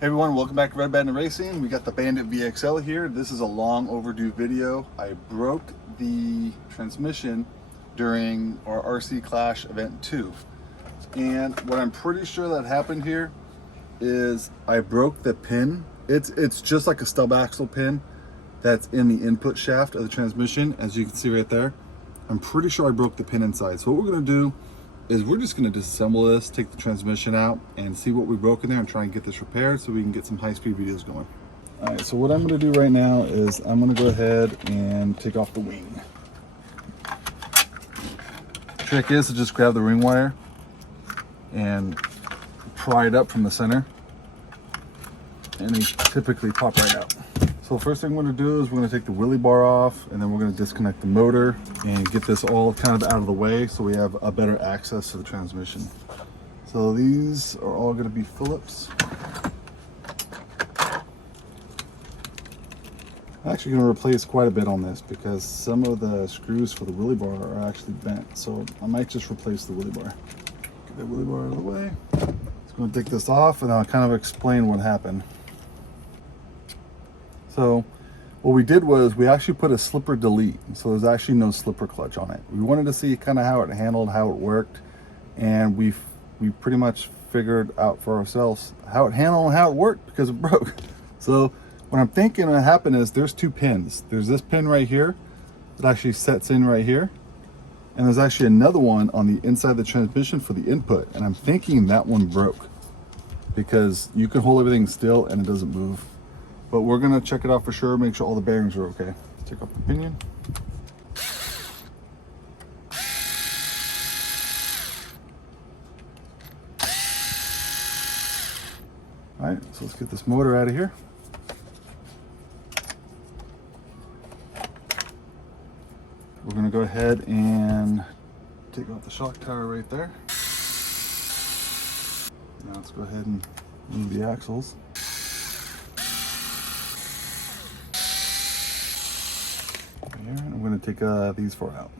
Hey everyone, welcome back to Redbanditracing. We got the Bandit VXL here. This is a long overdue video. I broke the transmission during our RC Clash event 2. And what I'm pretty sure that happened here is I broke the pin. It's just like a stub axle pin that's in the input shaft of the transmission, as you can see right there. I'm pretty sure I broke the pin inside. So what we're gonna do is we're just going to disassemble this, take the transmission out, and see what we broke in there and try and get this repaired so we can get some high-speed videos going. All right, so what I'm going to do right now is I'm going to go ahead and take off the wing. The trick is to just grab the ring wire and pry it up from the center, and they typically pop right out. So the first thing we're going to do is we're going to take the wheelie bar off, and then we're going to disconnect the motor and get this all kind of out of the way so we have a better access to the transmission. So these are all going to be Phillips. I'm actually going to replace quite a bit on this because some of the screws for the wheelie bar are actually bent. So I might just replace the wheelie bar. Get that wheelie bar out of the way. Just going to take this off and I'll kind of explain what happened. So what we did was we actually put a slipper delete. So there's actually no slipper clutch on it. We wanted to see kind of how it handled, how it worked. And we pretty much figured out for ourselves how it handled and how it worked because it broke. So what I'm thinking what happened is there's two pins. There's this pin right here that actually sets in right here. And there's actually another one on the inside of the transmission for the input. And I'm thinking that one broke because you can hold everything still and it doesn't move. But we're gonna check it out for sure, make sure all the bearings are okay. Take off the pinion. All right, so let's get this motor out of here. We're gonna go ahead and take off the shock tower right there. Now let's go ahead and move the axles. And I'm going to take these four out.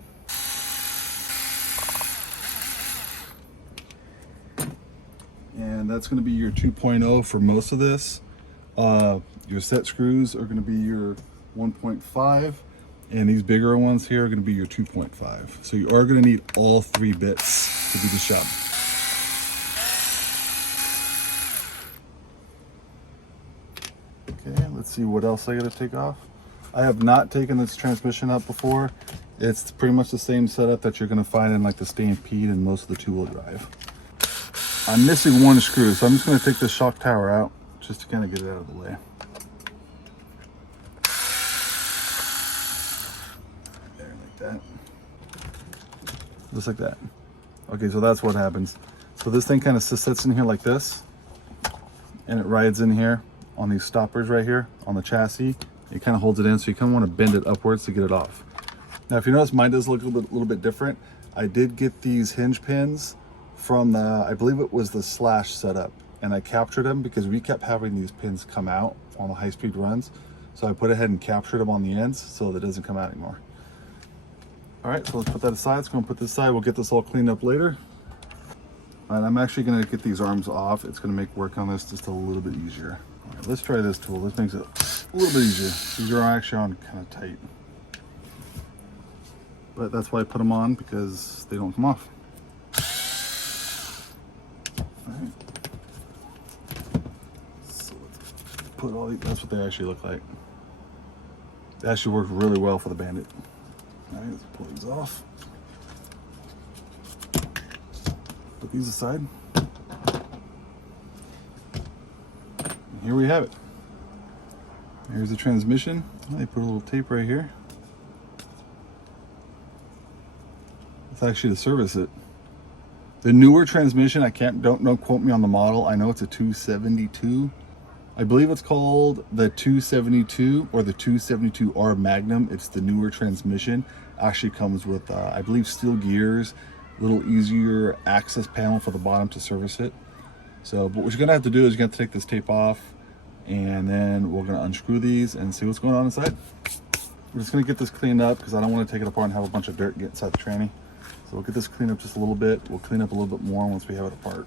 And that's going to be your 2.0 for most of this. Your set screws are going to be your 1.5, and these bigger ones here are going to be your 2.5. So you are going to need all three bits to do the job. Okay, let's see what else I got to take off. I have not taken this transmission up before. It's pretty much the same setup that you're going to find in like the Stampede and most of the two-wheel drive. I'm missing one screw, so I'm just going to take the shock tower out just to kind of get it out of the way. There, like that. Just like that. Okay, so that's what happens. So this thing kind of sits in here like this, and it rides in here on these stoppers right here on the chassis. It kind of holds it in, so you kind of want to bend it upwards to get it off. Now, if you notice, mine does look a little bit different. I did get these hinge pins from the, I believe it was the Slash setup, and I captured them because we kept having these pins come out on the high-speed runs. So I put ahead and captured them on the ends so that it doesn't come out anymore. All right, so let's put that aside. Let's go and put this aside. We'll get this all cleaned up later. And I'm actually going to get these arms off. It's going to make work on this just a little bit easier. All right, let's try this tool. This makes it a little bit easier. These are actually on kind of tight. But that's why I put them on, because they don't come off. All right. So let's put all these, that's what they actually look like. They actually work really well for the Bandit. All right, let's pull these off. Put these aside. And here we have it. Here's the transmission. They put a little tape right here. It's actually to service it. The newer transmission, don't quote me on the model. I know it's a 272. I believe it's called the 272 or the 272R Magnum. It's the newer transmission. Actually comes with, I believe, steel gears, a little easier access panel for the bottom to service it. So, but what you're gonna have to do is you're gonna have to take this tape off, and then we're gonna unscrew these and see what's going on inside. We're just gonna get this cleaned up because I don't want to take it apart and have a bunch of dirt get inside the tranny. So we'll get this cleaned up just a little bit. We'll clean up a little bit more once we have it apart.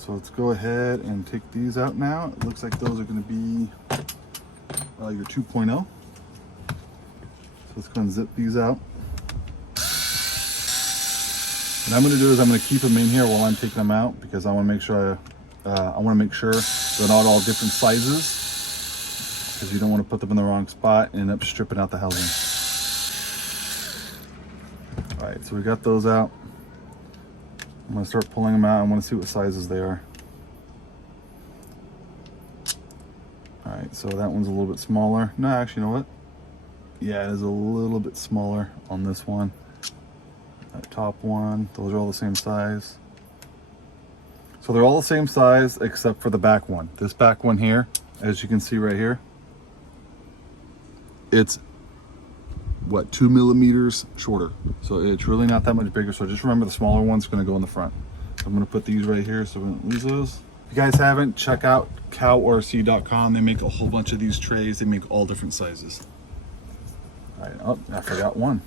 So let's go ahead and take these out now. It looks like those are going to be your 2.0. So let's go and zip these out. What I'm going to do is I'm going to keep them in here while I'm taking them out, because I want to make sure they're not all different sizes, because you don't want to put them in the wrong spot and end up stripping out the housing. All right, so we got those out. I'm going to start pulling them out. I want to see what sizes they are. All right, so that one's a little bit smaller. No, actually, you know what? Yeah, it is a little bit smaller on this one. That top one, those are all the same size. So they're all the same size except for the back one. This back one here, as you can see right here, it's what, 2 millimeters shorter. So it's really not that much bigger. So just remember the smaller one's gonna go in the front. So I'm gonna put these right here so we don't lose those. If you guys haven't, check out coworc.com. They make a whole bunch of these trays. They make all different sizes. All right, oh, I forgot one.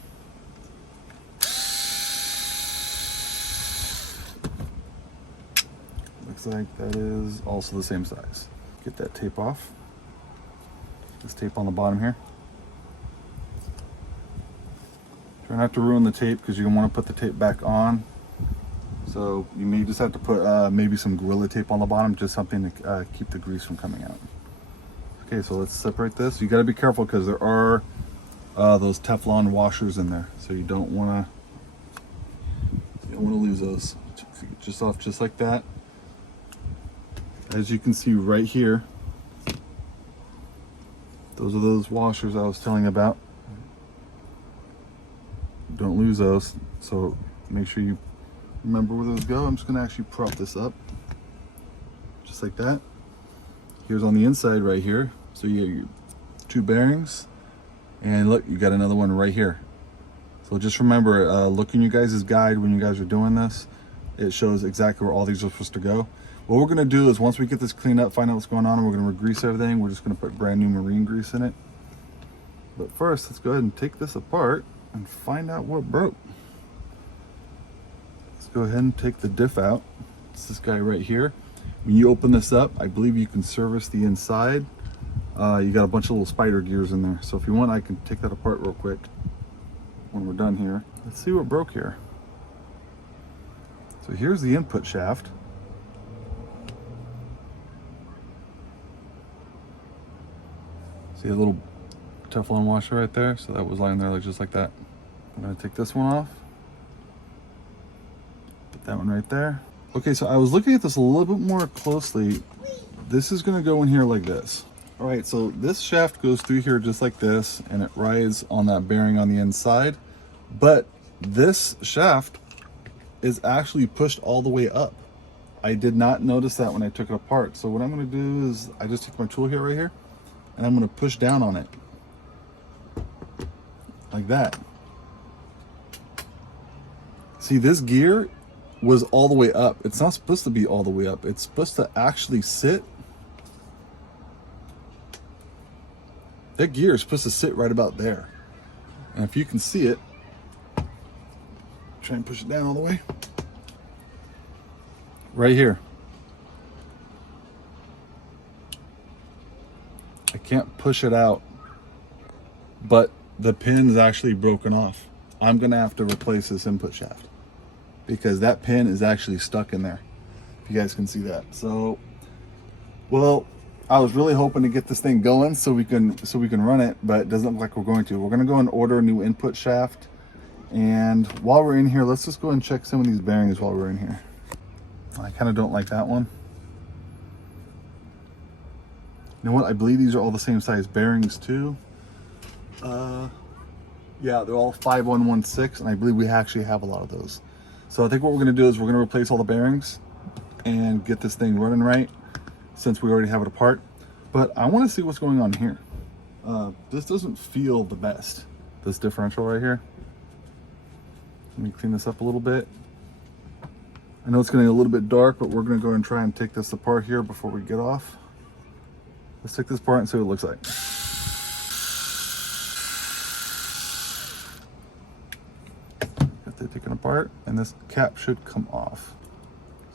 Looks like that is also the same size. Get that tape off. This tape on the bottom here. Try not to ruin the tape, because you want to put the tape back on. So you may just have to put maybe some Gorilla Tape on the bottom, just something to keep the grease from coming out. Okay, so let's separate this. You got to be careful, because there are those Teflon washers in there, so you don't want to lose those. Just off, just like that. As you can see right here, those are those washers I was telling you about. Don't lose those, so make sure you remember where those go. I'm just going to actually prop this up just like that. Here's on the inside right here, so you have your 2 bearings, and look, you got another one right here. So just remember, look in your guys' guide when you guys are doing this. It shows exactly where all these are supposed to go. What we're going to do is, once we get this cleaned up, find out what's going on, and we're going to re-grease everything. We're just going to put brand new marine grease in it. But first, let's go ahead and take this apart and find out what broke. Let's go ahead and take the diff out. It's this guy right here. When you open this up, I believe you can service the inside. You got a bunch of little spider gears in there. So if you want, I can take that apart real quick when we're done here. Let's see what broke here. So here's the input shaft. See a little Teflon washer right there? So that was lying there just like that. I'm gonna take this one off. Put that one right there. Okay, so I was looking at this a little bit more closely. This is gonna go in here like this. All right, so this shaft goes through here just like this, and it rides on that bearing on the inside. But this shaft is actually pushed all the way up. I did not notice that when I took it apart. So what I'm gonna do is, I just take my tool here right here, and I'm gonna push down on it. Like that. See, this gear was all the way up. It's not supposed to be all the way up. It's supposed to actually sit. That gear is supposed to sit right about there. And if you can see it, try and push it down all the way. Right here. I can't push it out, but the pin is actually broken off. I'm gonna have to replace this input shaft because that pin is actually stuck in there. If you guys can see that. So, well, I was really hoping to get this thing going so we can run it, but it doesn't look like we're going to. We're gonna go and order a new input shaft. And while we're in here, let's just go and check some of these bearings while we're in here. I kind of don't like that one. You know what? I believe these are all the same size bearings too. Yeah, they're all 5116, and I believe we actually have a lot of those. So I think what we're gonna do is we're gonna replace all the bearings and get this thing running right, since we already have it apart. But I wanna see what's going on here. This doesn't feel the best, this differential right here. Let me clean this up a little bit. I know it's getting a little bit dark, but we're gonna go and try and take this apart here before we get off. Let's take this apart and see what it looks like. Got that taken apart, and this cap should come off.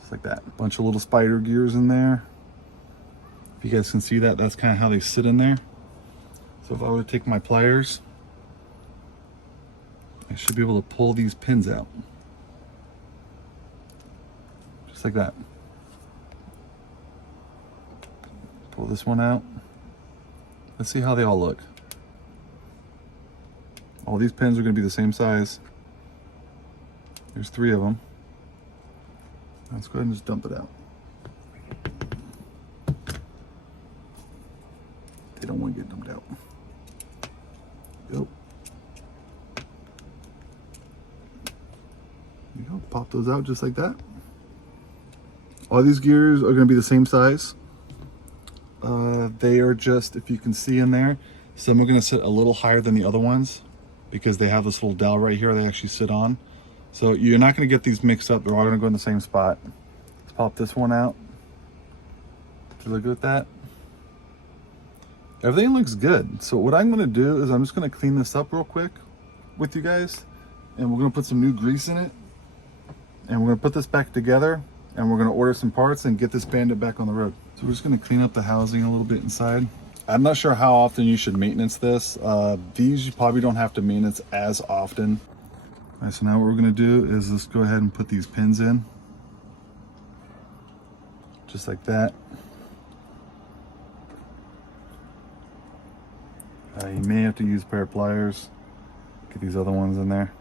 just like that. Bunch of little spider gears in there. If you guys can see that, that's kind of how they sit in there. So if I were to take my pliers, I should be able to pull these pins out. Just like that. Pull this one out. Let's see how they all look. All these pins are going to be the same size. There's 3 of them. Let's go ahead and just dump it out. They don't want to get dumped out. Go. There you go. Pop those out just like that. All these gears are going to be the same size. They are just, if you can see in there, some are going to sit a little higher than the other ones because they have this little dowel right here they actually sit on. So you're not going to get these mixed up. They're all going to go in the same spot. Let's pop this one out. Do you look good at that? Everything looks good. So what I'm going to do is I'm just going to clean this up real quick with you guys, and we're going to put some new grease in it, and we're going to put this back together, and we're going to order some parts and get this Bandit back on the road. So we're just going to clean up the housing a little bit inside. I'm not sure how often you should maintenance this. These you probably don't have to maintenance as often. All right, so now what we're going to do is let's go ahead and put these pins in. Just like that. You may have to use a pair of pliers. Get these other ones in there.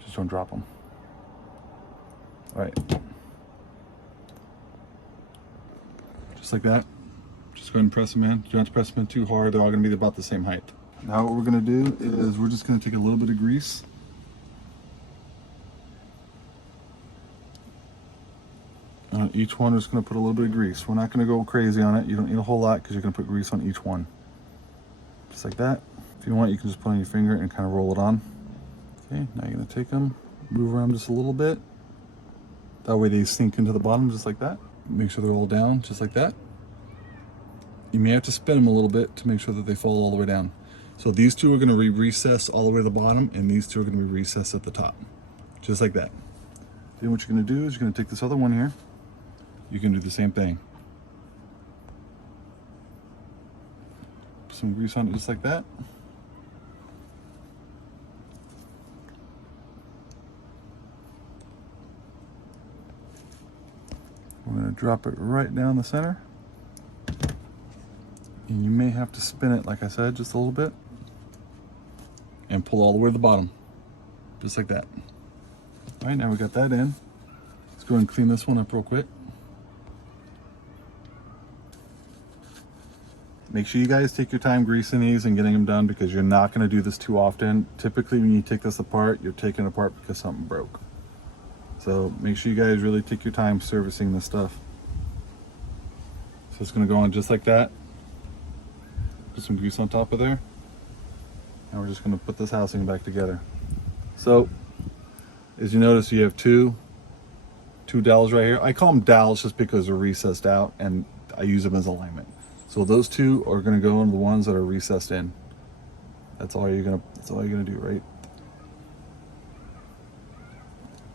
Just don't drop them. All right. Just like that. Just go ahead and press them in. You don't have to press them in too hard. They're all going to be about the same height. Now what we're going to do is we're just going to take a little bit of grease. Each one, we're just going to put a little bit of grease. We're not going to go crazy on it. You don't need a whole lot because you're going to put grease on each one. Just like that. If you want, you can just put on your finger and kind of roll it on. Okay, now you're going to take them, move around just a little bit. That way they sink into the bottom just like that. Make sure they're all down just like that. You may have to spin them a little bit to make sure that they fall all the way down. So these two are going to be recessed all the way to the bottom, and these two are going to be recessed at the top. Just like that. Then what you're going to do is you're going to take this other one here. You can do the same thing. Put some grease on it just like that. We're going to drop it right down the center. And you may have to spin it, like I said, just a little bit. And pull all the way to the bottom. Just like that. All right, now we got that in. Let's go ahead and clean this one up real quick. Make sure you guys take your time greasing these and getting them done because you're not going to do this too often. Typically when you take this apart, you're taking it apart because something broke. So make sure you guys really take your time servicing this stuff. So it's going to go on just like that. Put some grease on top of there. And we're just going to put this housing back together. So as you notice, you have two dowels right here. I call them dowels just because they're recessed out and I use them as alignment. So those two are going to go in the ones that are recessed in. That's all you're gonna do, right?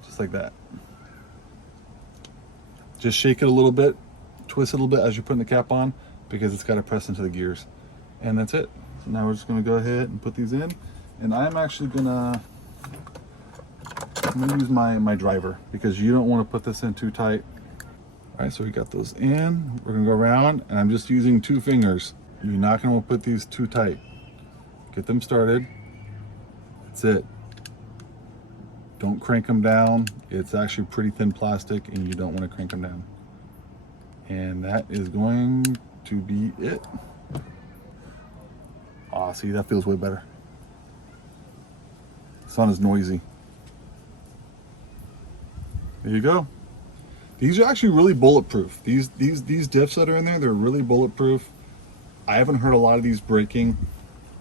Just like that. Just shake it a little bit, twist it a little bit as you're putting the cap on because it's got to press into the gears. And that's it. So now we're just going to go ahead and put these in. And I'm actually gonna use my driver because you don't want to put this in too tight. All right, so we got those in. We're gonna go around and I'm just using 2 fingers. You're not gonna put these too tight. Get them started. That's it. Don't crank them down. It's actually pretty thin plastic and you don't want to crank them down. And that is going to be it. Ah, see, that feels way better. It's not as noisy. There you go. These are actually really bulletproof. These diffs that are in there, they're really bulletproof. I haven't heard a lot of these breaking.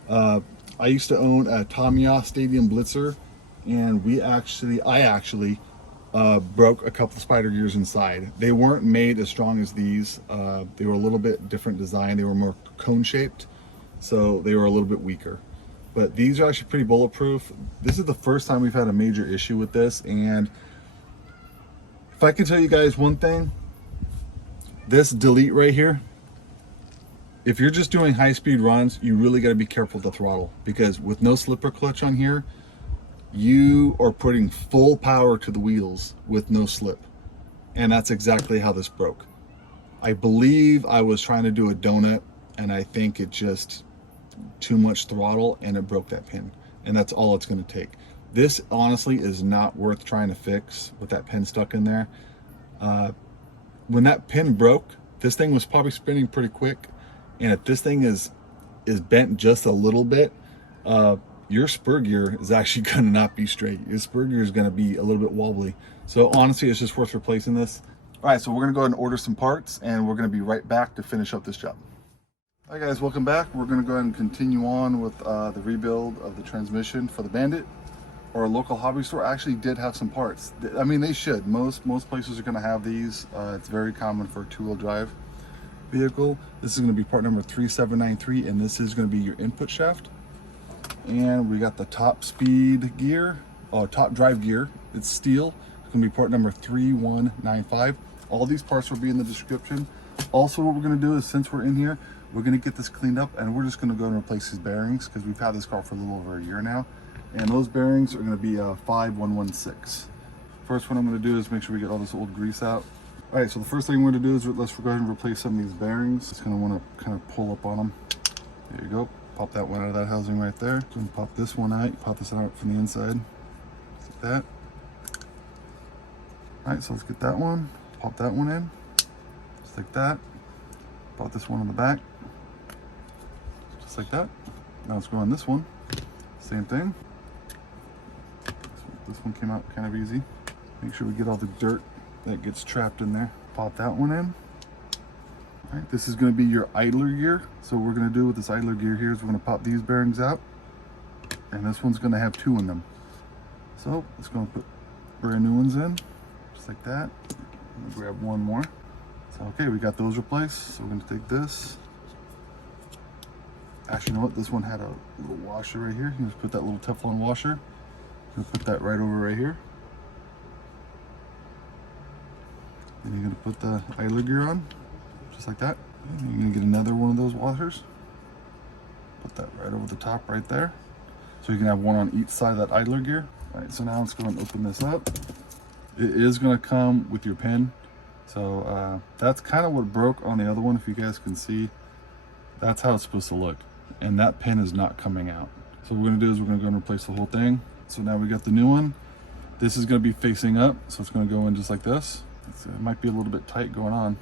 I used to own a Tamiya Stadium Blitzer, and I actually broke a couple of spider gears inside. They weren't made as strong as these. They were a little bit different design. They were more cone shaped. so they were a little bit weaker. But these are actually pretty bulletproof. This is the first time we've had a major issue with this, and if I can tell you guys one thing, this delete right here, if you're just doing high-speed runs, you really got to be careful with the throttle, because with no slipper clutch on here, you are putting full power to the wheels with no slip. And that's exactly how this broke. I believe I was trying to do a donut, and I think it just too much throttle and it broke that pin. And that's all it's going to take. This honestly is not worth trying to fix with that pin stuck in there. When that pin broke, this thing was probably spinning pretty quick. And if this thing is bent just a little bit, your spur gear is actually going to not be straight. Your spur gear is going to be a little bit wobbly. So honestly, it's just worth replacing this. All right, so we're going to go ahead and order some parts, and we're going to be right back to finish up this job. Hi guys, welcome back. We're going to go ahead and continue on with the rebuild of the transmission for the Bandit. Our local hobby store actually did have some parts. I mean, they should. Most places are going to have these. It's very common for a two-wheel drive vehicle. This is going to be part number 3793, and this is going to be your input shaft. And we got the top speed gear, top drive gear. It's steel. It's going to be part number 3195. All these parts will be in the description. Also, what we're going to do is, since we're in here, we're going to get this cleaned up, and we're just going to go and replace these bearings, because we've had this car for a little over a year now. And those bearings are going to be 5116. First, what I'm going to do is make sure we get all this old grease out. All right, so the first thing we're going to do is let's go ahead and replace some of these bearings. Just going to want to kind of pull up on them. There you go. Pop that one out of that housing right there. Then pop this one out. Pop this out from the inside. Just like that. All right, so let's get that one. Pop that one in. Just like that. Pop this one on the back. Just like that. Now let's go on this one. Same thing. This one came out kind of easy. Make sure we get all the dirt that gets trapped in there. Pop that one in. All right, this is going to be your idler gear. So what we're going to do with this idler gear here is we're going to pop these bearings out, and this one's going to have 2 in them. So let's go and put brand new ones in, just like that. Grab one more. So okay, we got those replaced. So we're going to take this. Actually, you know what? This one had a little washer right here. You just put that little Teflon washer. We'll put that right over right here. Then you're going to put the idler gear on, just like that. And you're going to get another one of those washers. Put that right over the top right there. So you can have one on each side of that idler gear. All right, so now let's go and open this up. It is going to come with your pin. So that's kind of what broke on the other one. If you guys can see, that's how it's supposed to look. And that pin is not coming out. So what we're going to do is we're going to go and replace the whole thing. So now we got the new one. This is going to be facing up, so it's going to go in just like this. It might be a little bit tight going on.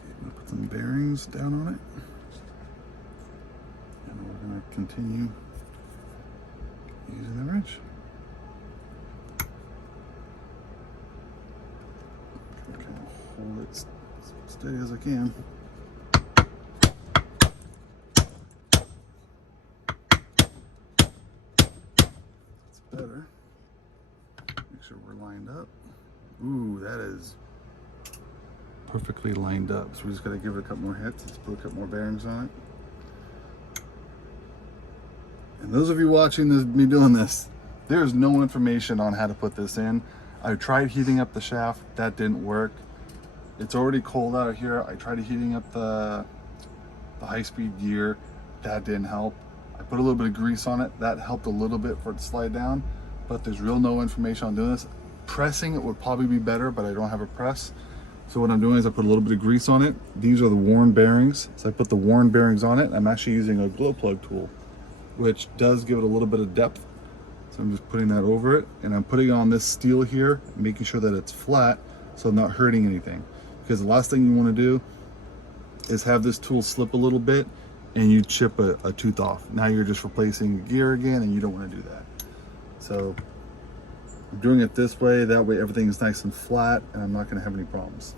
Okay, I'm going to put some bearings down on it. And we're going to continue using the wrench. I'm trying to hold it as steady as I can. Better. Make sure we're lined up. Ooh, that is perfectly lined up. So we just got to give it a couple more hits. Let's put a couple more bearings on it. And those of you watching this, me doing this, there's no information on how to put this in. I tried heating up the shaft. That didn't work. It's already cold out here. I tried heating up the high-speed gear. That didn't help. I put a little bit of grease on it. That helped a little bit for it to slide down, but there's real no information on doing this. Pressing it would probably be better, but I don't have a press. So what I'm doing is I put a little bit of grease on it. These are the worn bearings. So I put the worn bearings on it. I'm actually using a glow plug tool, which does give it a little bit of depth. So I'm just putting that over it, and I'm putting on this steel here, making sure that it's flat so I'm not hurting anything. Because the last thing you want to do is have this tool slip a little bit and you chip a tooth off. Now you're just replacing gear again, and you don't want to do that. So I'm doing it this way. That way everything is nice and flat, and I'm not going to have any problems.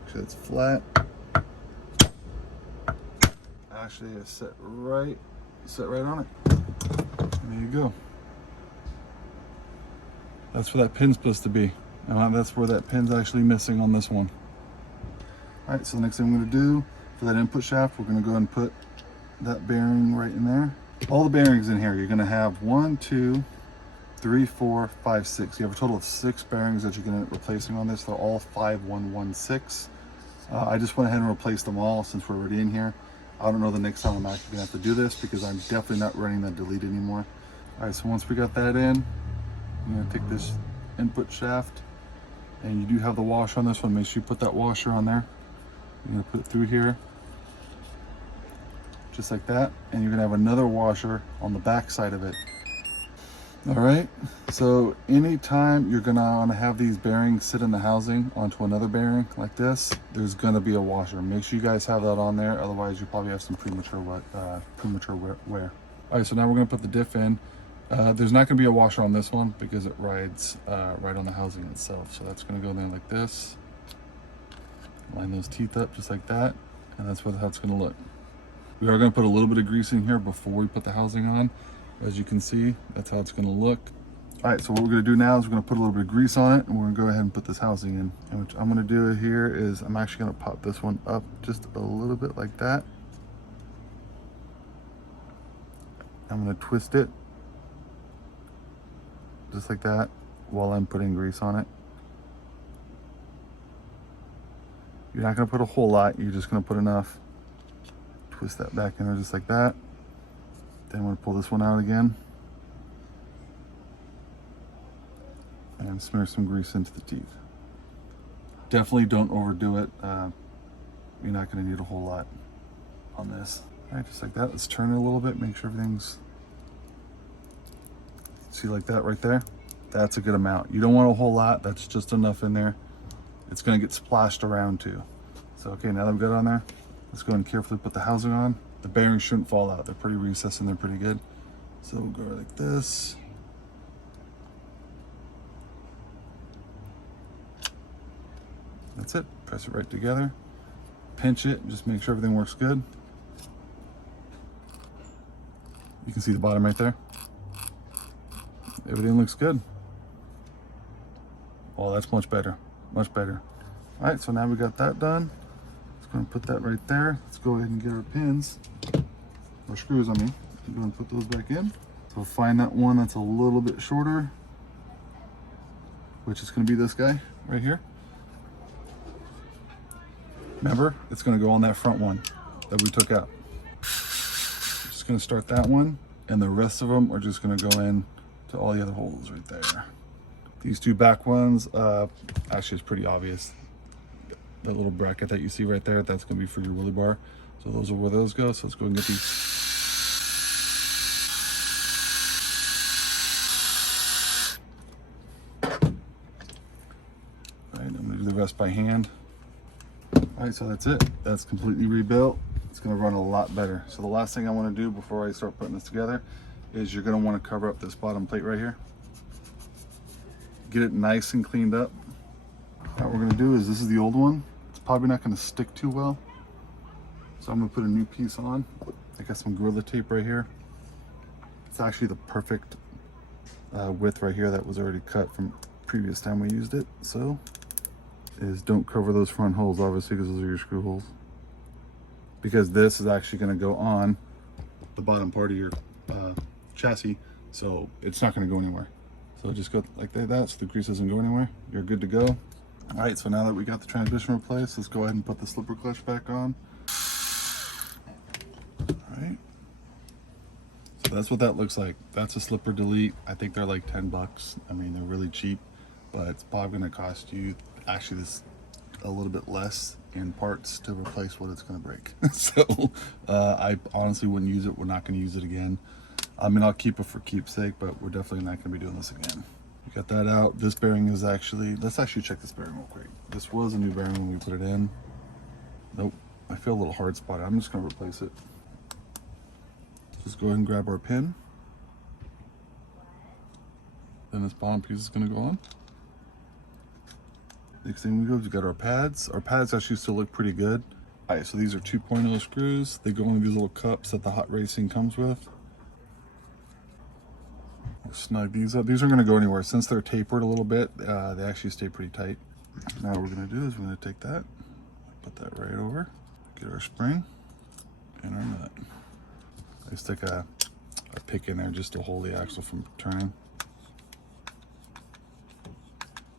Make sure it's flat. Actually, I set right on it. And there you go. That's where that pin's supposed to be. And that's where that pin's actually missing on this one. All right, so the next thing I'm going to do for that input shaft, we're going to go ahead and put that bearing right in there. All the bearings in here, you're gonna have 1, 2, 3, 4, 5, 6. You have a total of 6 bearings that you're gonna end up replacing on this. They're all 5116. I just went ahead and replaced them all since we're already in here. I don't know the next time I'm actually gonna have to do this because I'm definitely not running that delete anymore. All right, so once we got that in, I'm gonna take this input shaft, and you do have the washer on this one. Make sure you put that washer on there. You're gonna put it through here, just like that, and you're gonna have another washer on the back side of it. All right, so anytime you're gonna wanna have these bearings sit in the housing onto another bearing like this, there's gonna be a washer. Make sure you guys have that on there, otherwise you probably have some premature wear. All right, so now we're gonna put the diff in. There's not gonna be a washer on this one because it rides right on the housing itself. So that's gonna go in there like this. Line those teeth up just like that, and that's how it's gonna look. We are gonna put a little bit of grease in here before we put the housing on. As you can see, that's how it's gonna look. All right, so what we're gonna do now is we're gonna put a little bit of grease on it, and we're gonna go ahead and put this housing in. And what I'm gonna do here is I'm actually gonna pop this one up just a little bit like that. I'm gonna twist it just like that while I'm putting grease on it. You're not gonna put a whole lot, you're just gonna put enough. Twist that back in there just like that. Then I'm gonna pull this one out again and smear some grease into the teeth. Definitely don't overdo it. You're not gonna need a whole lot on this. All right, just like that. Let's turn it a little bit, make sure everything's, see, like that right there? That's a good amount. You don't want a whole lot, that's just enough in there. It's gonna get splashed around too. So, okay, now that we've got it on there, let's go and carefully put the housing on. The bearings shouldn't fall out. They're pretty recessed and they're pretty good. So we'll go like this. That's it, press it right together. Pinch it, just make sure everything works good. You can see the bottom right there. Everything looks good. Oh, that's much better, much better. All right, so now we got that done. Just gonna put that right there. Let's go ahead and get our pins, or screws, I mean. Go and put those back in. So find that one that's a little bit shorter, which is gonna be this guy right here. Remember, it's gonna go on that front one that we took out. Just gonna start that one, and the rest of them are just gonna go in to all the other holes right there. These two back ones, actually it's pretty obvious. That little bracket that you see right there, that's gonna be for your wheelie bar. So those are where those go. So let's go and get these. All right, I'm gonna do the rest by hand. All right, so that's it. That's completely rebuilt. It's gonna run a lot better. So the last thing I wanna do before I start putting this together is you're gonna wanna cover up this bottom plate right here. Get it nice and cleaned up. What we're gonna do is, this is the old one. It's probably not gonna stick too well. So I'm gonna put a new piece on. I got some Gorilla Tape right here. It's actually the perfect width right here that was already cut from previous time we used it. So, don't cover those front holes, obviously, because those are your screw holes. Because this is actually gonna go on the bottom part of your chassis, so it's not gonna go anywhere. So just go like that, so the grease doesn't go anywhere. You're good to go. All right, so now that we got the transmission replaced, let's go ahead and put the slipper clutch back on. All right. So that's what that looks like. That's a slipper delete. I think they're like 10 bucks. I mean, they're really cheap, but it's probably gonna cost you actually this a little bit less in parts to replace what it's gonna break. So I honestly wouldn't use it. We're not gonna use it again. I mean, I'll keep it for keepsake, but we're definitely not gonna be doing this again. We got that out. This bearing is actually, let's actually check this bearing real quick. This was a new bearing when we put it in. Nope, I feel a little hard spotted. I'm just gonna replace it. Just go ahead and grab our pin. Then this bottom piece is gonna go on. Next thing we go is we got our pads. Our pads actually still look pretty good. All right, so these are 2.0 screws. They go into these little cups that the Hot Racing comes with. Snug these up. These aren't going to go anywhere. Since they're tapered a little bit, they actually stay pretty tight. Now what we're going to do is we're going to take that, put that right over, get our spring and our nut. They stick a pick in there just to hold the axle from turning.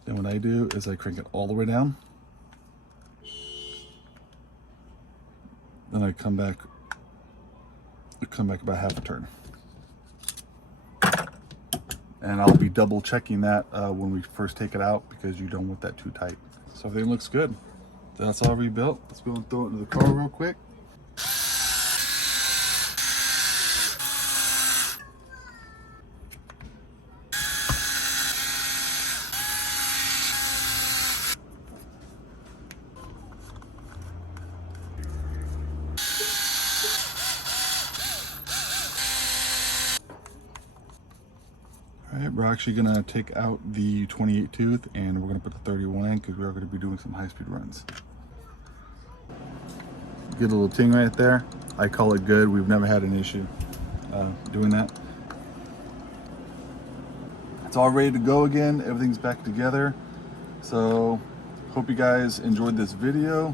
Then what I do is I crank it all the way down. Then I come back about half a turn. And I'll be double checking that when we first take it out, because you don't want that too tight. So everything looks good. That's all rebuilt. Let's go and throw it into the car real quick. All right, we're actually gonna take out the 28 tooth and we're gonna put the 31 in, because we are gonna be doing some high-speed runs. Get a little ting right there. I call it good. We've never had an issue doing that. It's all ready to go again. Everything's back together. So hope you guys enjoyed this video.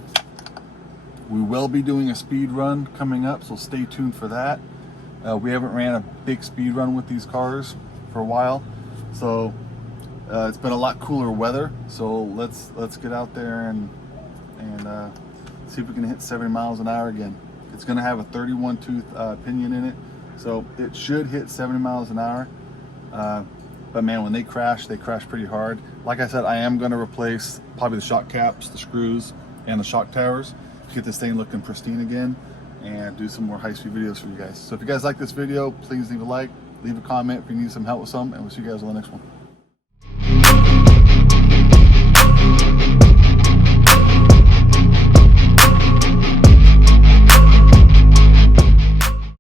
We will be doing a speed run coming up, so stay tuned for that. We haven't ran a big speed run with these cars for a while, so it's been a lot cooler weather. So let's get out there and see if we can hit 70 miles an hour again. It's going to have a 31 tooth pinion in it, so it should hit 70 miles an hour. But man, when they crash pretty hard. Like I said, I am going to replace probably the shock caps, the screws, and the shock towers to get this thing looking pristine again, and do some more high-speed videos for you guys. So if you guys like this video, please leave a like, leave a comment if you need some help with some, and we'll see you guys on the next one.